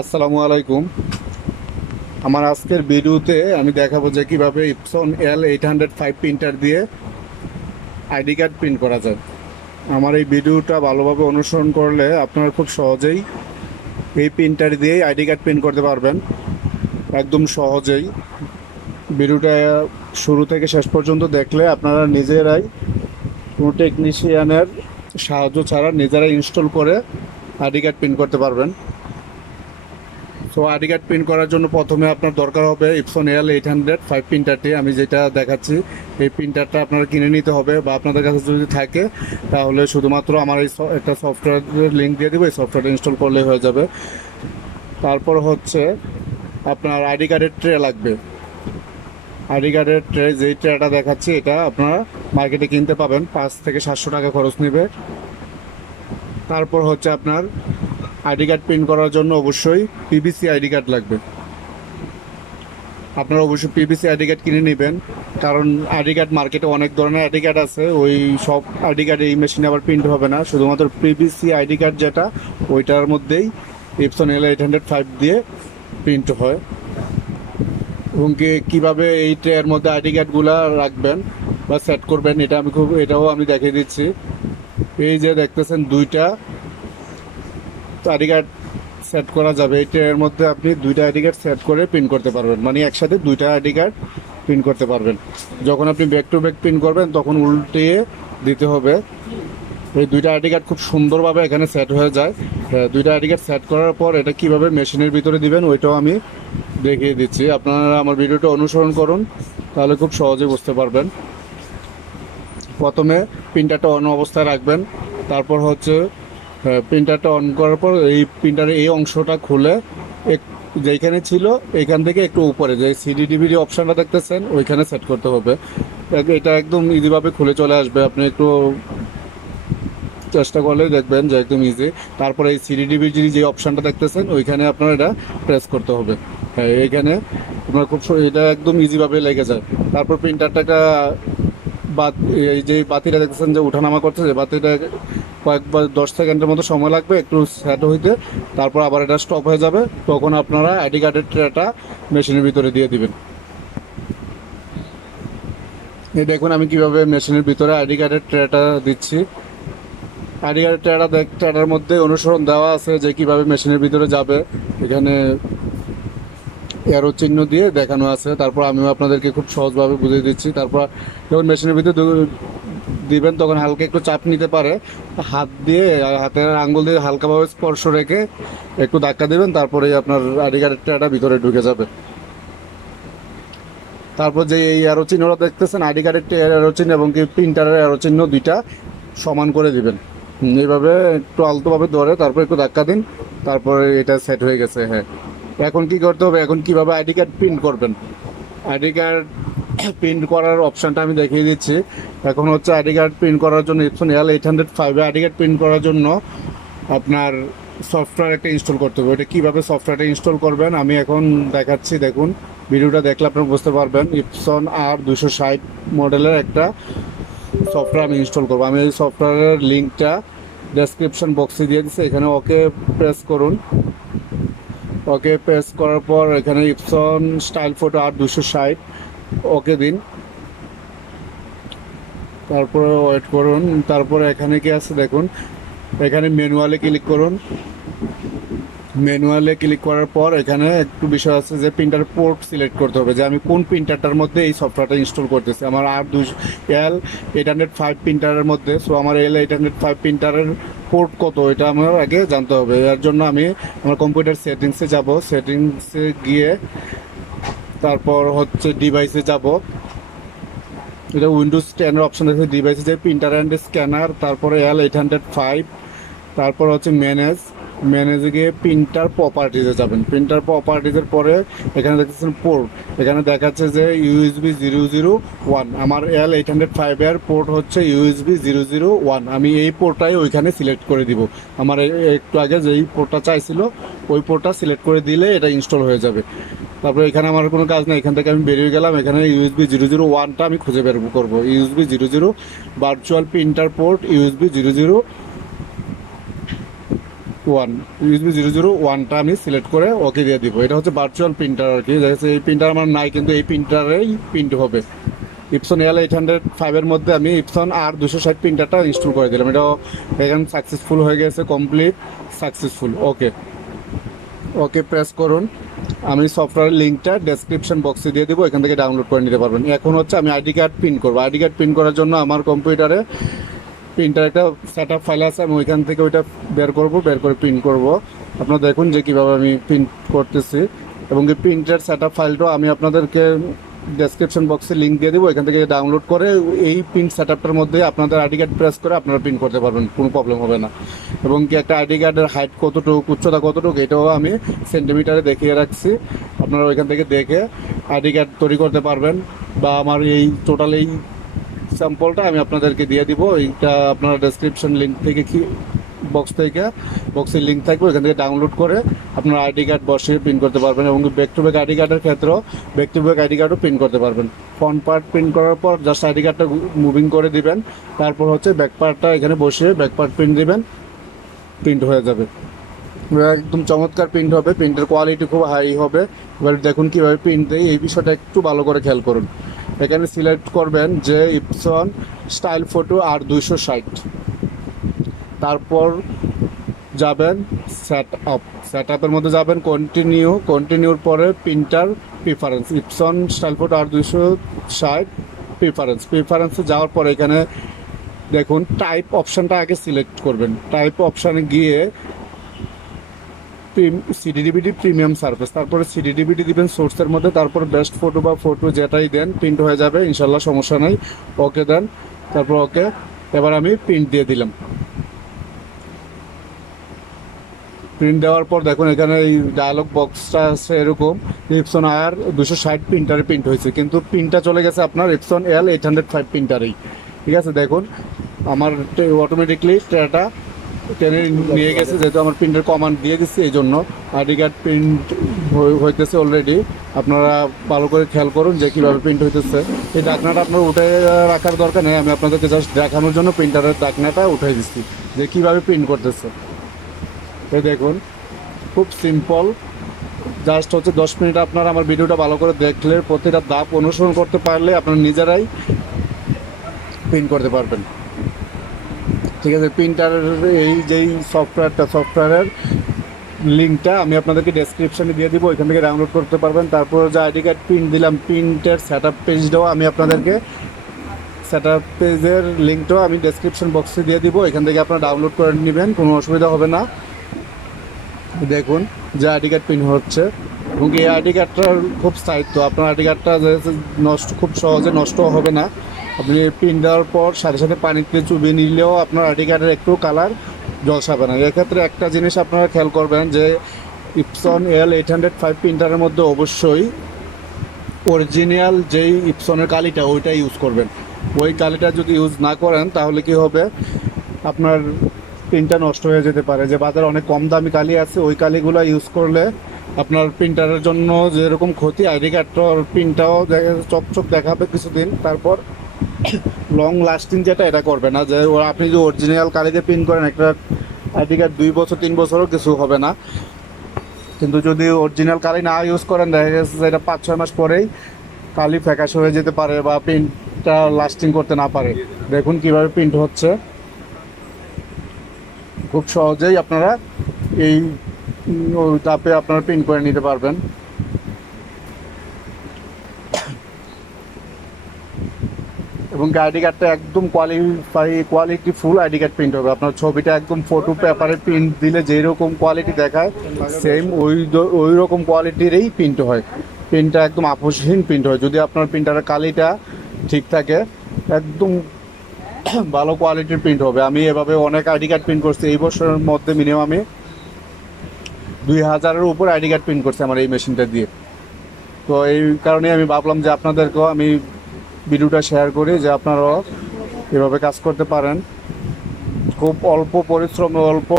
আসসালামু আলাইকুম। আমার আজকের ভিডিওতে আমি দেখাবো যে কিভাবে ইপসন L805 প্রিন্টার দিয়ে আইডি কার্ড প্রিন্ট করা যায়। আমার এই ভিডিওটা ভালোভাবে অনুসরণ করলে আপনারা খুব সহজেই এই প্রিন্টার দিয়েই আইডি কার্ড প্রিন্ট করতে পারবেন, একদম সহজেই। ভিডিওটা শুরু থেকে শেষ পর্যন্ত দেখলে আপনারা নিজেরাই কোনো টেকনিশিয়ানের সাহায্য ছাড়া নিজেরাই ইনস্টল করে আইডি কার্ড প্রিন্ট করতে পারবেন। তো আইডি কার্ড প্রিন্ট করার জন্য প্রথমে আপনার দরকার হবে ইপসন L805 প্রিন্টারটি। আমি যেটা দেখাচ্ছি এই প্রিন্টারটা আপনারা কিনে নিতে হবে, বা আপনাদের কাছে যদি থাকে তাহলে শুধুমাত্র আমার এই একটা সফটওয়্যারের লিঙ্ক দিয়ে দেবো, এই সফটওয়্যারটা ইনস্টল করলেই হয়ে যাবে। তারপর হচ্ছে আপনার আইডি কার্ডের ট্রে লাগবে। আইডি কার্ডের ট্রে, যেই ট্রেটা দেখাচ্ছি এটা আপনারা মার্কেটে কিনতে পাবেন, 500 থেকে 700 টাকা খরচ নেবে। তারপর হচ্ছে আপনার আইডি কার্ড প্রিন্ট করার জন্য অবশ্যই পিভিসি আইডি কার্ড লাগবে। আপনারা অবশ্যই পিভিসি আইডি কার্ড কিনে নেবেন, কারণ আইডি কার্ড মার্কেটে অনেক ধরনের আইডি কার্ড আছে, ওই সব আইডি কার্ড এই মেশিনে আবার প্রিন্ট হবে না। শুধুমাত্র পিভিসি আইডি কার্ড যেটা, ওইটার মধ্যেই ইপসন L805 দিয়ে প্রিন্ট হয়। এবং কীভাবে এই ট্রের মধ্যে আইডি কার্ডগুলো রাখবেন বা সেট করবেন, এটাও আমি দেখিয়ে দিচ্ছি। এই যে দেখতেছেন দুইটা আইডি কার্ড সেট করা যাবে। এই ট্রের মধ্যে আপনি দুইটা আইডি কার্ড সেট করে প্রিন্ট করতে পারবেন, মানে একসাথে দুইটা আইডি কার্ড প্রিন্ট করতে পারবেন। যখন আপনি ব্যাক টু ব্যাক প্রিন্ট করবেন তখন উল্টিয়ে দিতে হবে। এই দুইটা আইডি কার্ড খুব সুন্দরভাবে এখানে সেট হয়ে যায়। দুইটা আইডি কার্ড সেট করার পর এটা কিভাবে মেশিনের ভিতরে দিবেন ওইটাও আমি দেখিয়ে দিচ্ছি। আপনারা আমার ভিডিওটা অনুসরণ করুন, তাহলে খুব সহজে বুঝতে পারবেন। প্রথমে প্রিন্টারটা অন অবস্থায় রাখবেন। তারপর হচ্ছে প্রিন্টারটা অন করার পর এই প্রিন্টারের এই অংশটা খুলে যেখানে ছিল এইখান থেকে একটু উপরে যে সিডি ডিভিডি অপশানটা দেখতেছেন ওইখানে সেট করতে হবে। এটা একদম ইজিভাবে খুলে চলে আসবে, আপনি একটু চেষ্টা করলেই দেখবেন যে একদম ইজি। তারপরে এই সিডি ডিভিডি যে অপশানটা দেখতেছেন ওইখানে আপনার এটা প্রেস করতে হবে। হ্যাঁ, এইখানে আপনার এটা একদম ইজিভাবে লেগে যায়। তারপর প্রিন্টারটা এই যে বাতিটা দেখতেছেন যে উঠানামা করতেছে, বাতিটা কয়েকবার 10 সেকেন্ডের মতো সময় লাগবে একটু সেট হইতে। তারপর আবার এটা স্টপ হয়ে যাবে, তখন আপনারা আইডি কার্ডের ট্রেটা মেশিনের ভিতরে দিয়ে দিবেন। এই দেখুন আমি কিভাবে মেশিনের ভিতরে আইডি কার্ডের ট্রেটা দিচ্ছি। আইডি কার্ডের ট্রেটার মধ্যে অনুসরণ দেওয়া আছে যে কিভাবে মেশিনের ভিতরে যাবে, এখানে অ্যারো চিহ্ন দিয়ে দেখানো আছে। তারপর আমিও আপনাদেরকে খুব সহজভাবে বুঝিয়ে দিচ্ছি। তারপর যখন মেশিনের ভিতরে দিবেন তখন হালকা একটু চাপ নিতে পারে, হাতের আঙ্গুল দিয়ে হালকাভাবে স্পর্শ রেখে একটু ধাক্কা দেবেন, তারপরে আপনার আইডি কার্ডের ট্রেটা ভিতরে ঢুকে যাবে। তারপর যে এই অ্যারো চিহ্নটা দেখতেছেন, আইডি কার্ডের অ্যারো চিহ্ন এবং কি প্রিন্টারের অ্যারো চিহ্ন দুইটা সমান করে দিবেন। এইভাবে একটু আলতোভাবে ধরে তারপর একটু ধাক্কা দিন, তারপরে এটা সেট হয়ে গেছে। হ্যাঁ, এখন কি করতে হবে, এখন কিভাবে আইডি কার্ড প্রিন্ট করবেন। আইডি কার্ড প্রিন্ট করার অপশানটা আমি দেখিয়ে দিচ্ছি। এখন হচ্ছে আইডি কার্ড প্রিন্ট করার জন্য Epson L805 ID card print করার জন্য আপনার সফটওয়্যার একটা ইনস্টল করতে হবে। এটা কীভাবে সফটওয়্যারটা ইনস্টল করবেন আমি এখন দেখাচ্ছি। দেখুন, ভিডিওটা দেখলে আপনারা বুঝতে পারবেন। ইপসন R260 মডেলের একটা সফটওয়্যার আমি ইনস্টল করবো। আমি এই সফটওয়্যারের লিঙ্কটা ডেসক্রিপশন বক্সে দিয়ে দিচ্ছি, এখানে ওকে প্রেস করুন। ওকে প্রেস করার পর এখানে ইপসন স্টাইল ফটো R260 ওকে দিন, তারপরে ওয়েট করুন। তারপরে এখানে কি আছে দেখুন, এখানে ম্যানুয়ালে ক্লিক করুন। ম্যানুয়ালে ক্লিক করার পর এখানে একটু বিষয় আছে যে প্রিন্টার পোর্ট সিলেক্ট করতে হবে, যে আমি কোন প্রিন্টারটার মধ্যে এই সফটওয়্যারটা ইনস্টল করতেছি। আমার L805 প্রিন্টারের মধ্যে, সো আমার L805 প্রিন্টারের পোর্ট কত এটা আমার আগে জানতে হবে। এর জন্য আমি আমার কম্পিউটার সেটিংসে যাব, সেটিংসে গিয়ে তারপর হচ্ছে ডিভাইসে যাব। এটা উইন্ডোজ 10 অপশন আছে, ডিভাইসে যে প্রিন্টার অ্যান্ড স্ক্যানার, তারপরে L805, তারপর হচ্ছে ম্যানেজে গিয়ে প্রিন্টার প্রপার্টিজে যাবেন। প্রিন্টার প্রপার্টিজের পরে এখানে দেখতেছেন পোর্ট, এখানে দেখাচ্ছে যে USB 001। আমার L805 এর পোর্ট হচ্ছে USB 001। আমি এই পোর্টটাই ওইখানে সিলেক্ট করে দিব। আমার একটু আগে যেই পোর্টটা চাইছিল ওই পোর্টটা সিলেক্ট করে দিলে এটা ইনস্টল হয়ে যাবে। তারপরে এখানে আমার কোনো কাজ নেই, এখান থেকে আমি বেরিয়ে গেলাম। এখানে USB 001টা আমি খুঁজে বের করবো। USB 00 virtual printer port USB 00 one, USB 001টা আমি সিলেক্ট করে ওকে দিয়ে দিব। এটা হচ্ছে ভার্চুয়াল প্রিন্টার আর কি, এই প্রিন্টার আমার নাই, কিন্তু এই প্রিন্টারেই প্রিন্ট হবে। ইপসন L805-এর মধ্যে আমি ইপসন R260 প্রিন্টারটা ইনস্টল করে দিলাম। এটাও এখানে সাকসেসফুল হয়ে গেছে, কমপ্লিট সাকসেসফুল। ওকে, ওকে প্রেস করুন। আমি সফটওয়্যার লিঙ্কটা ডেসক্রিপশন বক্সে দিয়ে দেবো, এখান থেকে ডাউনলোড করে নিতে পারবেন। এখন হচ্ছে আমি আইডি কার্ড প্রিন্ট করবো। আইডি কার্ড প্রিন্ট করার জন্য আমার কম্পিউটারে প্রিন্টার একটা সেট আপ ফাইল আছে, আমি ওইখান থেকে ওইটা বের করে প্রিন্ট করব। আপনারা দেখুন যে কীভাবে আমি প্রিন্ট করতেছি, এবং এই প্রিন্টের সেট আপ ফাইলটাও আমি আপনাদেরকে ডেসক্রিপশন বক্সে লিঙ্ক দিয়ে দেবো, এখান থেকে ডাউনলোড করে এই প্রিন্ট সেট আপটার মধ্যে আপনাদের আইডি কার্ড প্রেস করে আপনারা প্রিন্ট করতে পারবেন, কোনো প্রবলেম হবে না। এবং কি একটা আইডি কার্ডের হাইট কতটুকু, উচ্চতা কতটুকু, এটাও আমি সেন্টিমিটারে দেখিয়ে রাখছি। আপনারা ওইখান থেকে দেখে আইডি কার্ড তৈরি করতে পারবেন। বা আমার এই টোটাল এই স্যাম্পলটা আমি আপনাদেরকে দিয়ে দিব। এইটা আপনারা ডেসক্রিপশন লিঙ্ক থেকে বক্সের লিঙ্ক থাকবে, ওইখান থেকে ডাউনলোড করে আপনার আইডি কার্ড বসিয়ে প্রিন্ট করতে পারবেন। এবং ব্যাক টু ব্যাক আইডি কার্ডের ক্ষেত্রেও ব্যাক টু ব্যাক আইডি কার্ডও প্রিন্ট করতে পারবেন। ফ্রন্ট পার্ট প্রিন্ট করার পর জাস্ট আইডি কার্ডটা মুভিং করে দিবেন, তারপর হচ্ছে ব্যাক পার্টটা এখানে বসিয়ে ব্যাক পার্ট প্রিন্ট দিবেন, প্রিন্ট হয়ে যাবে। একদম চমৎকার প্রিন্ট হবে, প্রিন্টের কোয়ালিটি খুব হাই হবে। এবার দেখুন কীভাবে প্রিন্ট দেয়, এই বিষয়টা একটু ভালো করে খেয়াল করুন। এখানে সিলেক্ট করবেন যে ইপসন স্টাইল ফটো R260, তারপর যাবেন সেট আপের মধ্যে যাবেন, কন্টিনিউর পরে printer preference, Epson style photo R260 প্রিফারেন্সে যাওয়ার পরে এখানে দেখুন টাইপ অপশানটা আগে সিলেক্ট করবেন। টাইপ অপশানে গিয়ে সিডি/ডিভিডি প্রিমিয়াম সার্ভিস, তারপরে সিডি/ডিভিডি দিবেন সোর্সের মধ্যে, তারপর বেস্ট ফটো বা ফটো যেটাই দেন প্রিন্ট হয়ে যাবে ইনশাল্লাহ, সমস্যা নেই। ওকে দেন, তারপর ওকে। এবার আমি প্রিন্ট দিয়ে দিলাম। প্রিন্ট দেওয়ার পর দেখুন এখানে এই ডায়ালগ বক্সটা আছে এরকম, ইপসন R260 প্রিন্টারে প্রিন্ট হয়েছে, কিন্তু প্রিন্টটা চলে গেছে আপনার ইপসন L805 প্রিন্টারেই। ঠিক আছে, দেখুন আমার অটোমেটিকলি ট্রেটা টেনে নিয়ে গেছে, যেহেতু আমার প্রিন্টের কমান্ড দিয়ে দিচ্ছি, এই জন্য আইডি কার্ড প্রিন্ট হইতেছে অলরেডি। আপনারা ভালো করে খেয়াল করুন যে কীভাবে প্রিন্ট হইতেছে। এই ডাকনাটা আপনার উঠে রাখার দরকার নেই, আমি আপনাদেরকে জাস্ট দেখানোর জন্য প্রিন্টারের ডাকনাটা উঠাই দিচ্ছি যে কীভাবে প্রিন্ট করতেছে। এই দেখুন খুব সিম্পল, জাস্ট হচ্ছে 10 মিনিট আপনারা আমার ভিডিওটা ভালো করে দেখলে, প্রতিটা ধাপ অনুসরণ করতে পারলে আপনারা নিজেরাই প্রিন্ট করতে পারবেন। ঠিক আছে, প্রিন্টারের এই যেই সফটওয়্যারের লিঙ্কটা আমি আপনাদেরকে ডেসক্রিপশনে দিয়ে দিব, ওইখান থেকে ডাউনলোড করতে পারবেন। তারপর যে আইডি কার্ড প্রিন্ট দিলাম, প্রিন্টের সেট আপ পেজটাও আমি আপনাদেরকে সেট আপ পেজের লিঙ্কটাও আমি ডেসক্রিপশন বক্সে দিয়ে দিব, এখান থেকে আপনারা ডাউনলোড করে নেবেন, কোনো অসুবিধা হবে না। দেখুন যে আইডি কার্ড প্রিন্ট হচ্ছে, এবং এই আইডি কার্ডটার খুব স্থায়িত্ব, আপনার আইডি কার্ডটা খুব সহজে নষ্ট হবে না। আপনি প্রিন্ট দেওয়ার পর সাথে সাথে পানিতে চুবিয়ে নিলেও আপনার আইডি কার্ডের একটু কালার ঝলসাবে না। এক্ষেত্রে একটা জিনিস আপনারা খেয়াল করবেন যে ইপসন L805 প্রিন্টারের মধ্যে অবশ্যই অরিজিনাল যেই ইপসনের কালিটা ওইটা ইউজ করবেন। ওই কালিটা যদি ইউজ না করেন তাহলে কি হবে, আপনার প্রিন্টটা নষ্ট হয়ে যেতে পারে। যে বাজারে অনেক কম দামি কালি আছে, ওই কালিগুলো ইউজ করলে আপনার প্রিন্টারের জন্য যেরকম ক্ষতি, আইডি কার্ডটার প্রিন্টটাও চকচক দেখাবে কিছুদিন, তারপর লং লাস্টিং যেটা এটা করবে না। যে আপনি যদি অরিজিনাল কালিতে প্রিন্ট করেন একটা আইডি কার্ড 2 বছর 3 বছরও কিছু হবে না, কিন্তু যদি অরিজিনাল কালি না ইউজ করেন দেখা গেছে যে এটা 5-6 মাস পরেই কালি ফ্যাকাশে হয়ে যেতে পারে বা প্রিন্টটা লাস্টিং করতে না পারে। দেখুন কিভাবে প্রিন্ট হচ্ছে, খুব সহজেই আপনারা এই তাপে আপনারা প্রিন্ট করে নিতে পারবেন। এবং আইডি কার্ডটা একদম quality full ID card print হবে। আপনার ছবিটা একদম ফটো পেপারে প্রিন্ট দিলে যেরকম কোয়ালিটি দেখায় সেম ওই রকম কোয়ালিটিরই প্রিন্ট হয়। প্রিন্টটা একদম আপোষহীন প্রিন্ট হয় যদি আপনার প্রিন্টারের কালিটা ঠিক থাকে, একদম ভালো কোয়ালিটির প্রিন্ট হবে। আমি এভাবে অনেক আইডি কার্ড প্রিন্ট করছি এই বছরের মধ্যে, মিনিমাম 2000-এর উপর আইডি কার্ড প্রিন্ট করছি আমার এই মেশিনটা দিয়ে। তো এই কারণে আমি ভাবলাম যে আপনাদেরকেও আমি ভিডিওটা শেয়ার করি যে আপনারাও এভাবে কাজ করতে পারেন। খুব অল্প পরিশ্রমে অল্প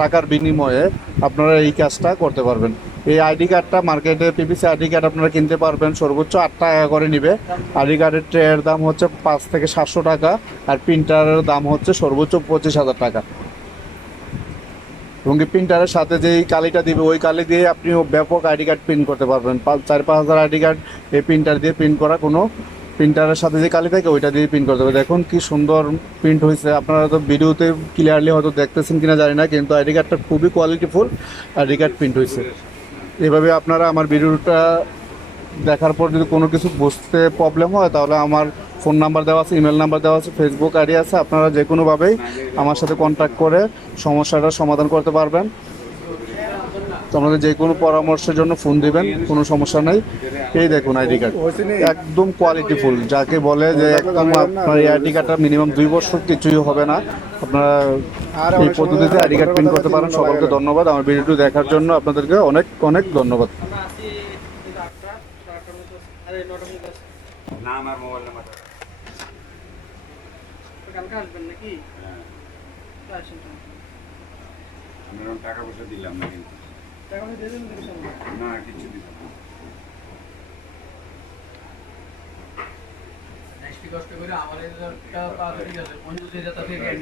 টাকার বিনিময়ে আপনারা এই কাজটা করতে পারবেন। এই আইডি কার্ডটা মার্কেটে পিভিসি আইডি কার্ড আপনারা কিনতে পারবেন সর্বোচ্চ 8 টাকা করে নিবে। আইডি কার্ডের ট্রের দাম হচ্ছে 5 থেকে 700 টাকা, আর প্রিন্টারের দাম হচ্ছে সর্বোচ্চ 25,000 টাকা। এবং কি প্রিন্টারের সাথে যেই কালিটা দিবে ওই কালি দিয়ে আপনি ব্যাপক আইডি কার্ড প্রিন্ট করতে পারবেন। 4-5 হাজার আইডি কার্ড এই প্রিন্টার দিয়ে প্রিন্ট করা, কোনো প্রিন্টারের সাথে যে কালি থাকে ওইটা দিয়ে প্রিন্ট করতে হবে। দেখুন কি সুন্দর প্রিন্ট হয়েছে, আপনারা তো ভিডিওতে ক্লিয়ারলি হয়তো দেখতেছেন কিনা জানি না, কিন্তু আইডি কার্ডটা খুবই কোয়ালিটিফুল আইডি কার্ড প্রিন্ট হয়েছে। এভাবে আপনারা আমার ভিডিওটা দেখার পর যদি কোনো কিছু বুঝতে প্রবলেম হয় তাহলে আমার ফোন নাম্বার দেওয়া আছে, ইমেল নাম্বার দেওয়া আছে, ফেসবুক আইডি আছে, আপনারা যে কোনোভাবেই আমার সাথে কন্ট্যাক্ট করে সমস্যাটার সমাধান করতে পারবেন। তো আমাদের যে কোনো পরামর্শের জন্য ফোন দিবেন, কোনো সমস্যা নেই। এই দেখুন আইডি কার্ড একদম কোয়ালিটিফুল, যাকে বলে যে একদম আপনার এই আইডি কার্ডটা মিনিমাম 2 বছর কিছুই হবে না। আপনারা এই পদ্ধতিতে আইডি কার্ড প্রিন্ট করতে পারেন। সকলকে ধন্যবাদ আমার ভিডিওটি দেখার জন্য, আপনাদেরকে অনেক অনেক ধন্যবাদ। না আমার মোবাইল নাম্বার কালকে আসবেন নাকি? আসেন তো। আমি ওরকম টাকা পয়সা দিলাম না কিন্তু টাকা পয়সা দিয়ে দেবেন নাকি সঙ্গে? না কিছু দিলাম না। কষ্ট করে আমার এই তাড়াতাড়ি গেছে 50,000 টাকা থেকে